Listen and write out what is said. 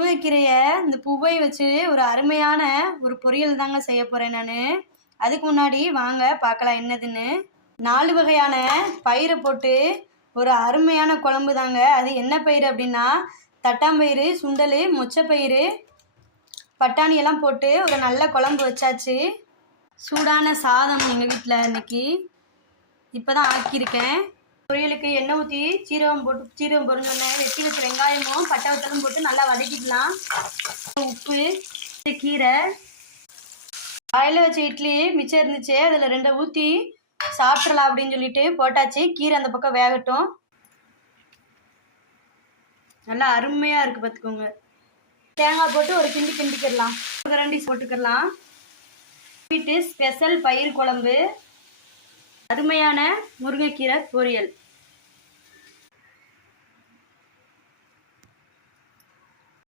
முருங்கைக்கீரையை இந்த பூவை வச்சு ஒரு அருமையான ஒரு பொரியல் தாங்க செய்ய போகிறேன் நான். அதுக்கு முன்னாடி வாங்க பார்க்கலாம் என்னதுன்னு. 4 வகையான பயிரை போட்டு ஒரு அருமையான குழம்பு தாங்க. அது என்ன பயிர் அப்படின்னா தட்டாம்பயிறு, சுண்டல், மொச்சப்பயிறு, பட்டாணி எல்லாம் போட்டு ஒரு நல்ல குழம்பு வச்சாச்சு. சூடான சாதம் எங்கள் வீட்டில் இன்னைக்கு இப்போ தான் ஆக்கியிருக்கேன். பொரியலுக்கு எண்ணெய் ஊற்றி சீரகம் பொரிஞ்சோடனே வெட்டி வச்ச வெங்காயமும் பட்டை வத்தலும் போட்டு நல்லா வதக்கிக்கலாம். உப்பு, கீரை, காலையில் வச்ச இட்லி மிச்சம் இருந்துச்சு, அதில் 2 ஊற்றி சாப்பிட்றலாம் அப்படின்னு சொல்லிட்டு போட்டாச்சு. கீரை அந்த பக்கம் வேகட்டும். நல்லா அருமையாக இருக்குது பார்த்துக்கோங்க. தேங்காய் போட்டு ஒரு கிண்டிக்கிடலாம். கரண்டி போட்டுக்கிடலாம். வீட்டு ஸ்பெஷல் பயிர் குழம்பு, அருமையான முருங்கைக்கீரை பொரியல்.